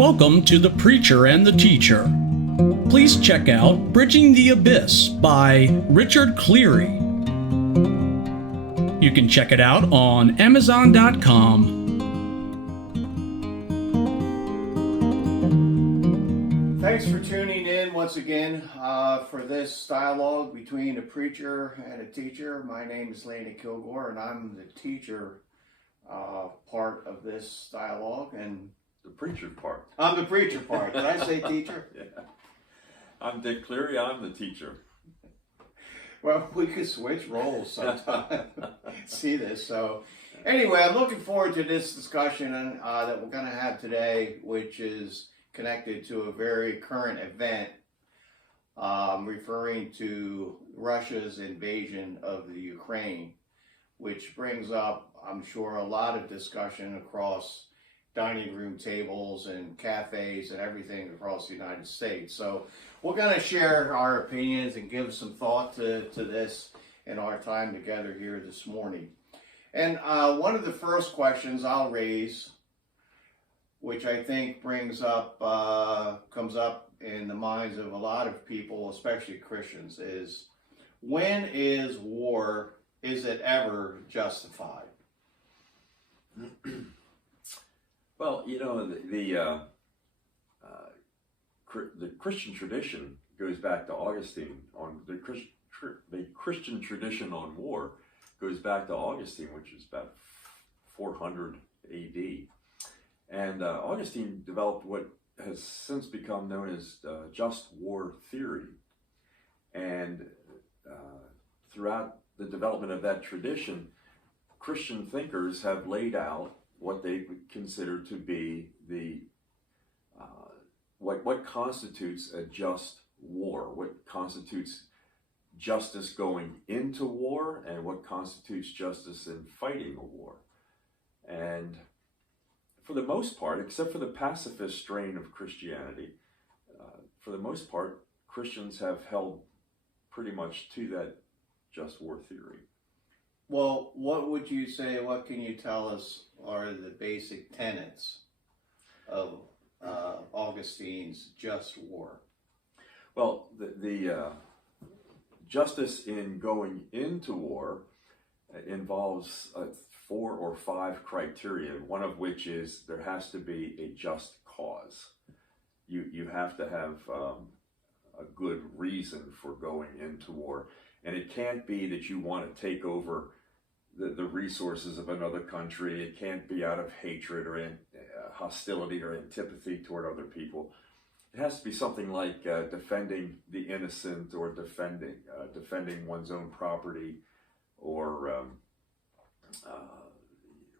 Welcome to The Preacher and the Teacher. Please check out Bridging the Abyss by Richard Cleary. You can check it out on Amazon.com. Thanks for tuning in once again for this dialogue between a preacher and a teacher. My name is Laney Kilgore, and I'm the teacher part of this dialogue. And the preacher part. I'm the preacher part. Did I say teacher? Yeah. I'm Dick Cleary. I'm the teacher. Well, we could switch roles sometime. See this. So, anyway, I'm looking forward to this discussion that we're going to have today, which is connected to a very current event, referring to Russia's invasion of the Ukraine, which brings up, I'm sure, a lot of discussion across dining room tables and cafes and everything across the United States. So we're going to share our opinions and give some thought to this in our time together here this morning. And one of the first questions I'll raise, which I think comes up in the minds of a lot of people, especially Christians, is when is war, is it ever justified? Well, you know, the Christian tradition goes back to Augustine. On the Christian tradition on war goes back to Augustine, which is about 400 A.D. And Augustine developed what has since become known as just war theory. And throughout the development of that tradition, Christian thinkers have laid out what they would consider to be the what constitutes a just war, what constitutes justice going into war, and what constitutes justice in fighting a war. And for the most part, except for the pacifist strain of Christianity, for the most part, Christians have held pretty much to that just war theory. Well, what would you say, what can you tell us are the basic tenets of Augustine's just war? Well, the justice in going into war involves 4 or 5 criteria, one of which is there has to be a just cause. You have to have a good reason for going into war. And it can't be that you want to take over the resources of another country. It can't be out of hatred or hostility or antipathy toward other people. It has to be something like defending the innocent, or defending one's own property, or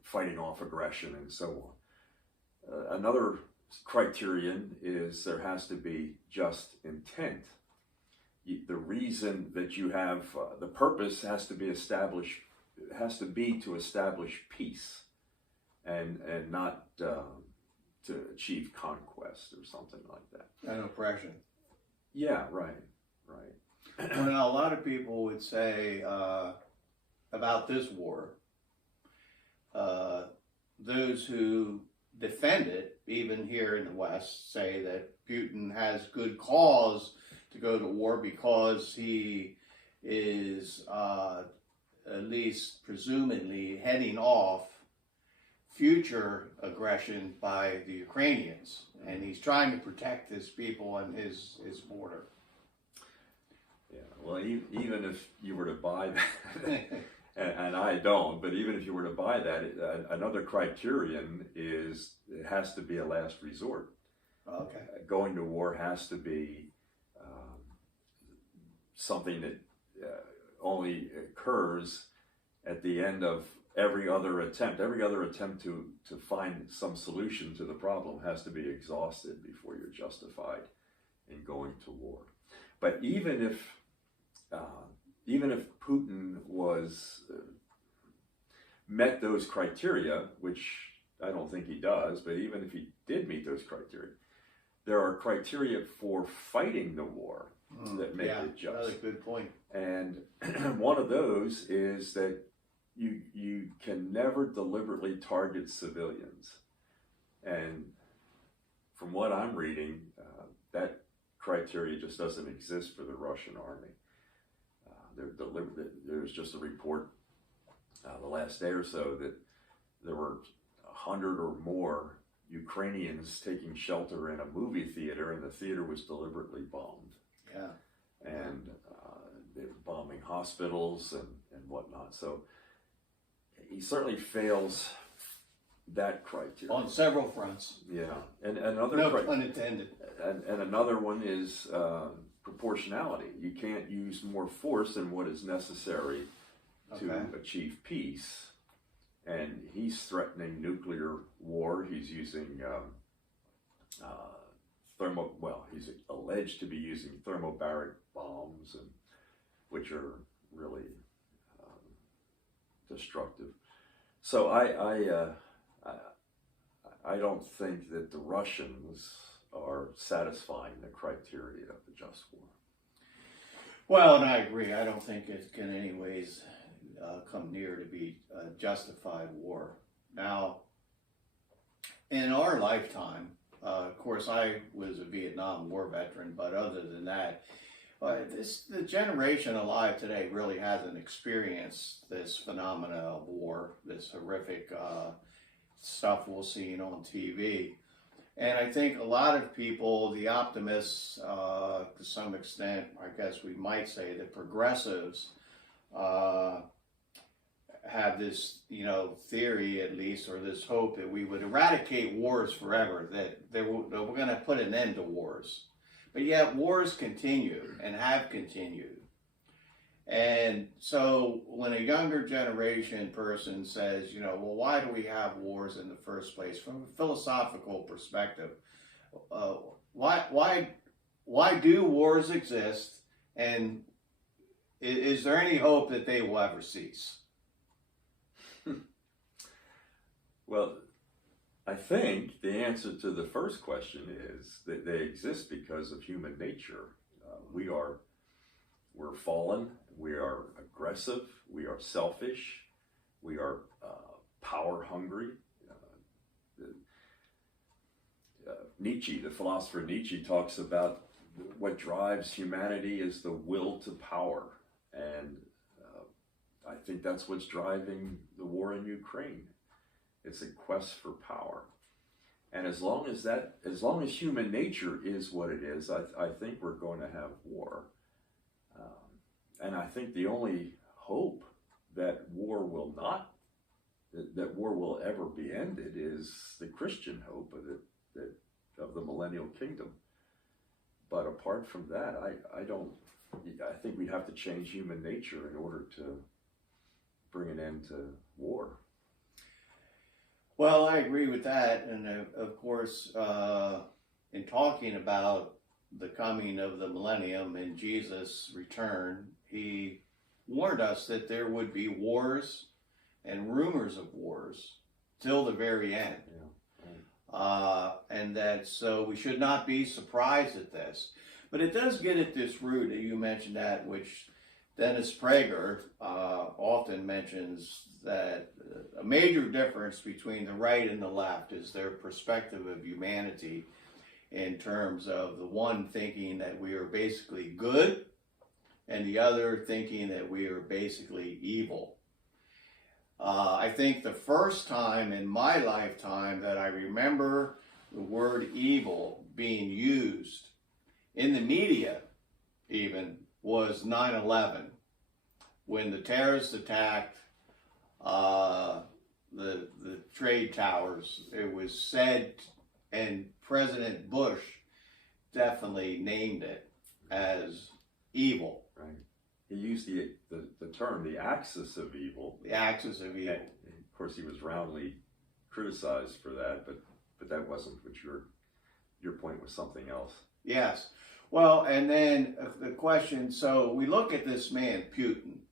fighting off aggression, and so on. Another criterion is there has to be just intent. The reason that you have, the purpose has to be established, has to be to establish peace, and not to achieve conquest or something like that. And oppression. Yeah, right. Well, a lot of people would say about this war, those who defend it, even here in the West, say that Putin has good cause to go to war because he is at least presumably heading off future aggression by the Ukrainians, and he's trying to protect his people and his border. Yeah, well, even if you were to buy that, and I don't, but even if you were to buy that, another criterion is it has to be a last resort. Okay. Going to war has to be something that only occurs at the end of every other attempt. Every other attempt to find some solution to the problem has to be exhausted before you're justified in going to war. But even if Putin was met those criteria, which I don't think he does, but even if he did meet those criteria, there are criteria for fighting the war that make it just. That's a good point. And one of those is that you can never deliberately target civilians. And from what I'm reading, that criteria just doesn't exist for the Russian army. There's just a report the last day or so that there were 100 or more Ukrainians taking shelter in a movie theater, and the theater was deliberately bombed. Yeah. And they were bombing hospitals and whatnot. So he certainly fails that criteria. On several fronts. Yeah. And another No pun intended. and another one is proportionality. You can't use more force than what is necessary to achieve peace. And he's threatening nuclear war. He's using he's alleged to be using thermobaric bombs, and which are really destructive. So I don't think that the Russians are satisfying the criteria of the just war. Well, and I agree. I don't think it can in any ways come near to be a justified war. Now, in our lifetime, of course, I was a Vietnam War veteran, but other than that, the generation alive today really hasn't experienced this phenomena of war, this horrific stuff we're seeing on TV. And I think a lot of people, the optimists, to some extent, I guess we might say the progressives, have this, theory at least, or this hope that we would eradicate wars forever, that we're going to put an end to wars. But yet wars continue and have continued. And so when a younger generation person says, well, why do we have wars in the first place? From a philosophical perspective, why do wars exist? And is there any hope that they will ever cease? Well, I think the answer to the first question is that they exist because of human nature. We're fallen, we are aggressive, we are selfish, we are power hungry. Nietzsche, the philosopher Nietzsche, talks about what drives humanity is the will to power. And I think that's what's driving the war in Ukraine. It's a quest for power. And as long as human nature is what it is, I think we're going to have war. And I think the only hope that war will ever be ended is the Christian hope of the millennial kingdom. But apart from that, I think we'd have to change human nature in order to bring an end to war. Well, I agree with that. And of course, in talking about the coming of the millennium and Jesus' return, he warned us that there would be wars and rumors of wars till the very end. Yeah. And that so we should not be surprised at this. But it does get at this root that you mentioned, that which Dennis Prager often mentions, that a major difference between the right and the left is their perspective of humanity, in terms of the one thinking that we are basically good and the other thinking that we are basically evil. I think the first time in my lifetime that I remember the word evil being used in the media even was 9/11, when the terrorists attacked the trade towers. It was said, and President Bush definitely named it as evil. Right. He used the term the axis of evil. The axis of evil. And of course, he was roundly criticized for that, but that wasn't what your point was. Something else. Yes. Well, and then the question, so we look at this man, Putin,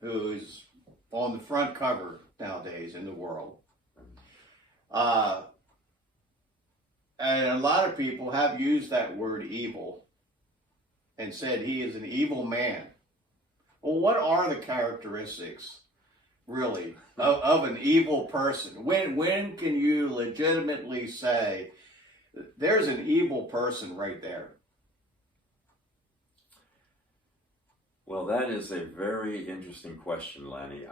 who's on the front cover nowadays in the world. And a lot of people have used that word evil and said he is an evil man. Well, what are the characteristics really, of an evil person? When can you legitimately say there's an evil person right there? Well, that is a very interesting question, Lanny.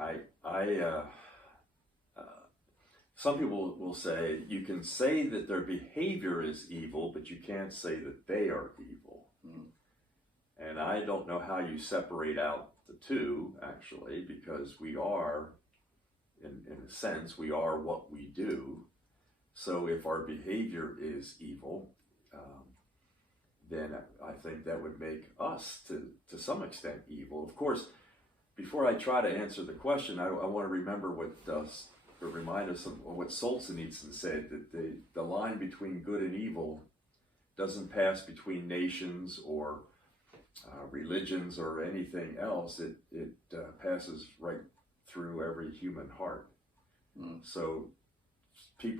Some people will say you can say that their behavior is evil, but you can't say that they are evil. And I don't know how you separate out the two, actually, because we are, in a sense, we are what we do. So if our behavior is evil, then I think that would make us, to some extent, evil. Of course, before I try to answer the question, I want to remember or remind us of what Solzhenitsyn said, that the line between good and evil doesn't pass between nations or religions or anything else. It passes right through every human heart. So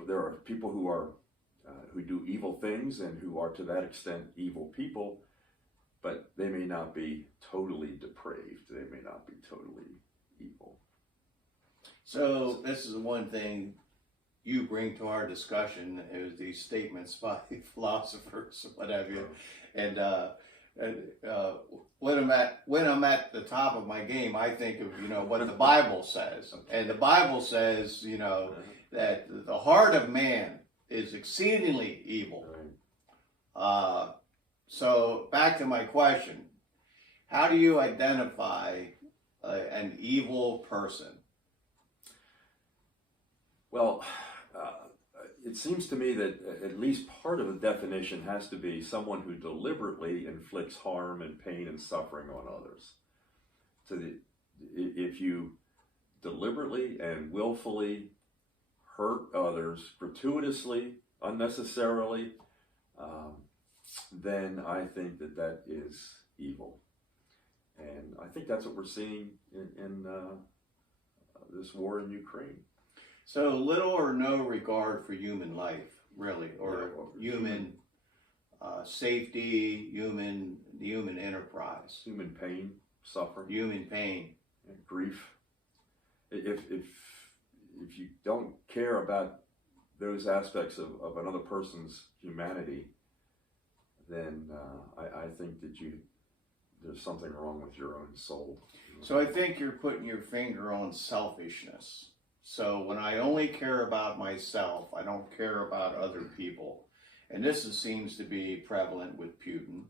there are people who do evil things and who are to that extent evil people, but they may not be totally depraved. They may not be totally evil. So this is the one thing you bring to our discussion, is these statements by philosophers, what have you. And when I'm at the top of my game, I think of what the Bible says, and the Bible says that the heart of man is exceedingly evil. So back to my question: how do you identify an evil person? Well, it seems to me that at least part of the definition has to be someone who deliberately inflicts harm and pain and suffering on others. If you deliberately and willfully hurt others gratuitously, unnecessarily, then I think that is evil. And I think that's what we're seeing in this war in Ukraine. So little or no regard for human life, really, or human safety, the human enterprise, human pain, suffering, human pain, and grief. If you don't care about those aspects of another person's humanity, then I think that there's something wrong with your own soul. So I think you're putting your finger on selfishness. So when I only care about myself, I don't care about other people. And this seems to be prevalent with Putin.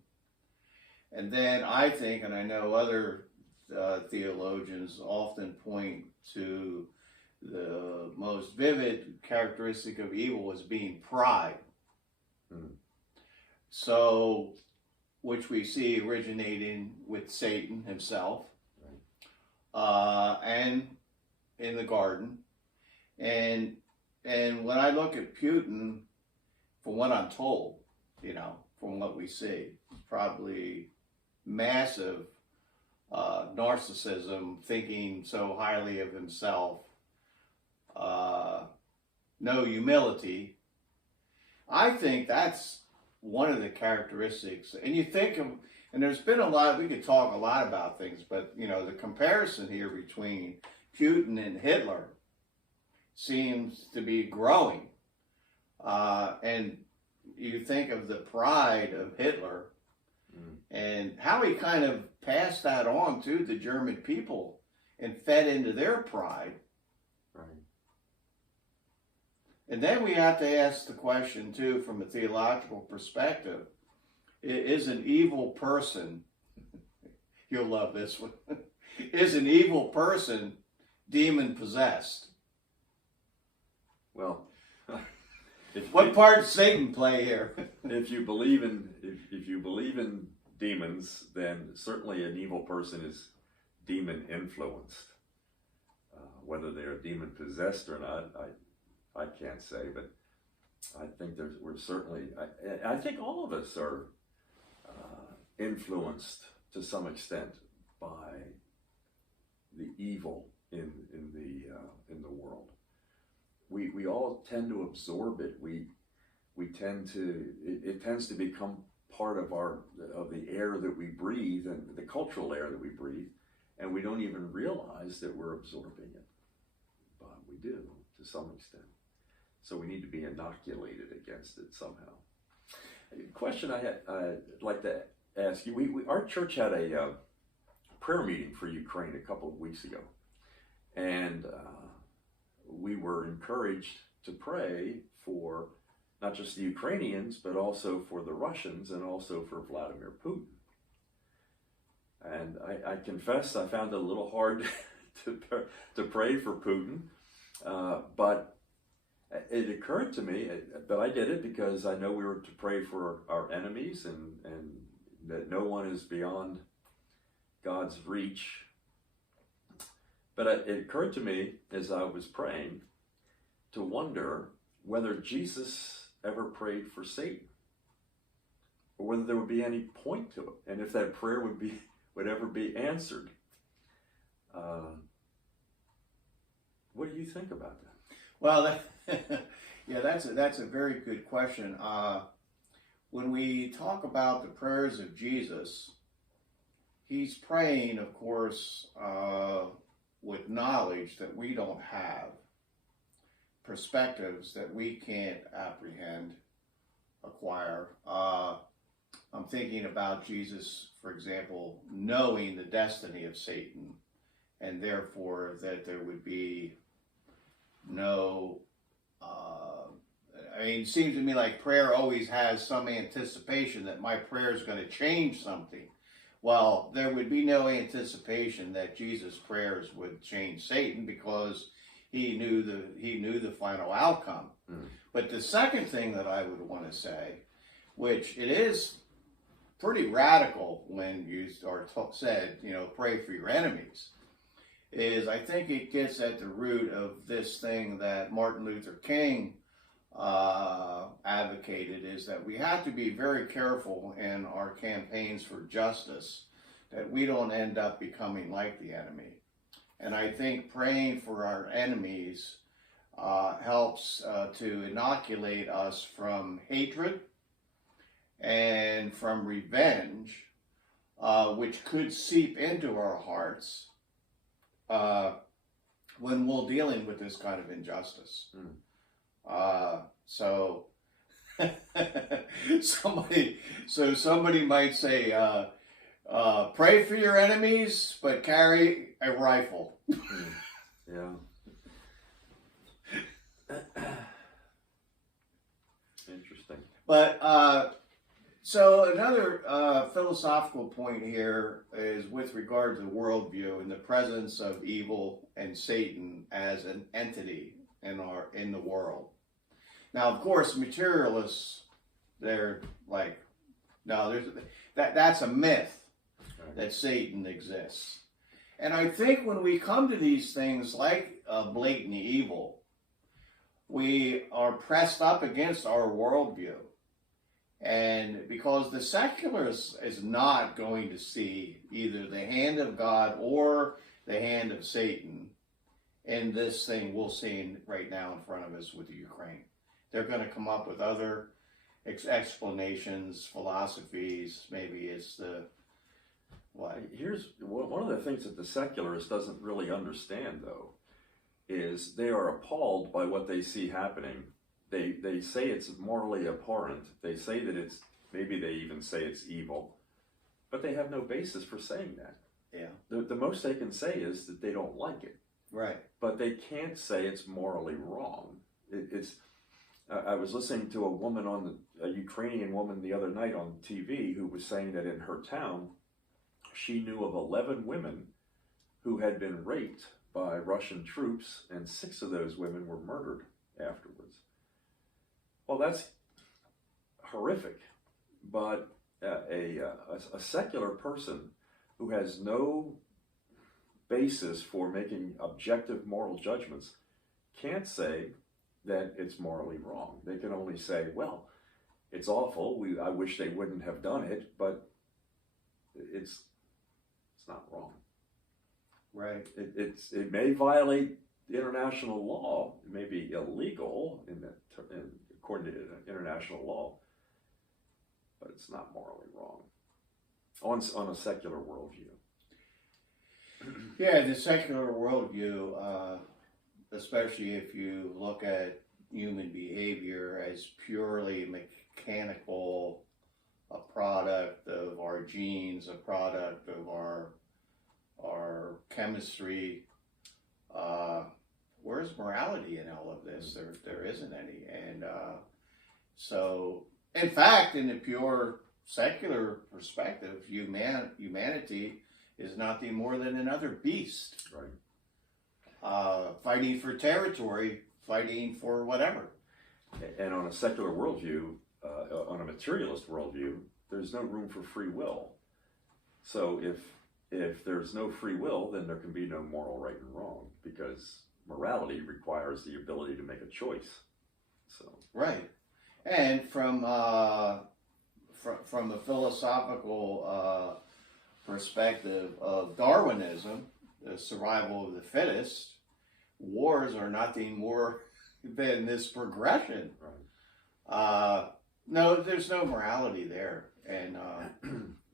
And then I think, and I know other theologians often point to the most vivid characteristic of evil as being pride. So, which we see originating with Satan himself, and in the garden. And when I look at Putin, from what I'm told, from what we see, probably massive narcissism, thinking so highly of himself, no humility. I think that's one of the characteristics. And you think of, and there's been a lot, we could talk a lot about things, but the comparison here between Putin and Hitler seems to be growing. And you think of the pride of Hitler and how he kind of passed that on to the German people and fed into their pride. Right. And then we have to ask the question, too, from a theological perspective, is an evil person, you'll love this one, is an evil person demon possessed? Well, what part does Satan play here? if you believe in demons, then certainly an evil person is demon influenced. Whether they are demon possessed or not, I can't say, but I think we're certainly. I think all of us are influenced to some extent by the evil in the world. We all tend to absorb it. It tends to become part of the air that we breathe and the cultural air that we breathe, and we don't even realize that we're absorbing it. we do to some extent. So we need to be inoculated against it somehow. A question I'd like to ask you, our church had a prayer meeting for Ukraine a couple of weeks ago. And we were encouraged to pray for not just the Ukrainians, but also for the Russians and also for Vladimir Putin. And I confess I found it a little hard to pray for Putin, but it occurred to me that I did it because I know we were to pray for our enemies and that no one is beyond God's reach. But it occurred to me as I was praying to wonder whether Jesus ever prayed for Satan, or whether there would be any point to it, and if that prayer would ever be answered. What do you think about that? Well, yeah, that's a very good question. When we talk about the prayers of Jesus, he's praying, of course, with knowledge that we don't have, perspectives that we can't apprehend, acquire. I'm thinking about Jesus, for example, knowing the destiny of Satan, and therefore that there would be no, it seems to me like prayer always has some anticipation that my prayer is going to change something. Well, there would be no anticipation that Jesus' prayers would change Satan, because he knew the final outcome. But the second thing that I would want to say, which it is pretty radical when you are said, pray for your enemies, is I think it gets at the root of this thing that Martin Luther King advocated, is that we have to be very careful in our campaigns for justice that we don't end up becoming like the enemy. And I think praying for our enemies helps to inoculate us from hatred and from revenge, which could seep into our hearts when we're dealing with this kind of injustice. So somebody might say, pray for your enemies, but carry a rifle. Yeah. Interesting. But so another philosophical point here is with regard to the worldview and the presence of evil and Satan as an entity in the world. Now, of course, materialists, they're like, no, that's a myth that Satan exists. And I think when we come to these things like blatant evil, we are pressed up against our worldview. And because the secularist is not going to see either the hand of God or the hand of Satan in this thing we're seeing right now in front of us with the Ukraine. They're going to come up with other explanations, philosophies. Maybe it's the what? Here's one of the things that the secularist doesn't really understand, though, is they are appalled by what they see happening. They say it's morally abhorrent. They say that maybe they even say it's evil, but they have no basis for saying that. Yeah. The most they can say is that they don't like it. Right. But they can't say it's morally wrong. I was listening to a Ukrainian woman the other night on TV who was saying that in her town, she knew of 11 women who had been raped by Russian troops, and 6 of those women were murdered afterwards. Well, that's horrific, but a secular person who has no basis for making objective moral judgments can't say that it's morally wrong. They can only say, well, it's awful. I wish they wouldn't have done it, but it's not wrong. Right. It may violate international law. It may be illegal according to international law, but it's not morally wrong on a secular worldview. Yeah, the secular worldview especially if you look at human behavior as purely mechanical, a product of our genes, a product of our chemistry. Where's morality in all of this? There isn't any. And so, in fact, in the pure secular perspective, humanity is nothing more than another beast. Right. Fighting for territory, fighting for whatever. And on a secular worldview, on a materialist worldview, there's no room for free will. So if there's no free will, then there can be no moral right and wrong, because morality requires the ability to make a choice. So Right. And from a philosophical perspective of Darwinism, the survival of the fittest, wars are nothing more than this progression. right. No, there's no morality there. And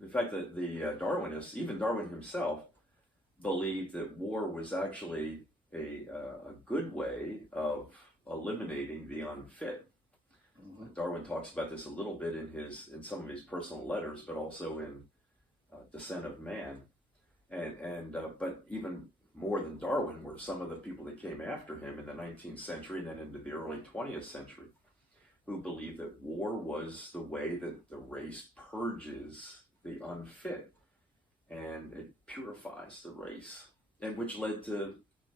In fact, the Darwinists, even Darwin himself, believed that war was actually a good way of eliminating the unfit. Darwin talks about this a little bit in some of his personal letters, but also in Descent of Man, but even more than Darwin were some of the people that came after him in the 19th century and then into the early 20th century, who believed that war was the way that the race purges the unfit and it purifies the race, and which led to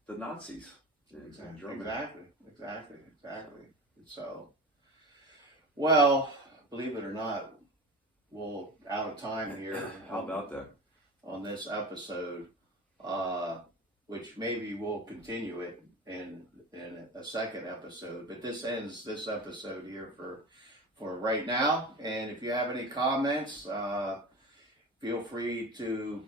the Nazis in Germany. Exactly. So, well, believe it or not, we're out of time here. How about that? On this episode, which maybe we'll continue it in a second episode. But this ends this episode here for right now. And if you have any comments, feel free to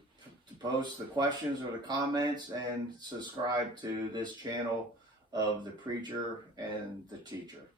post the questions or the comments, and subscribe to this channel of the Preacher and the Teacher.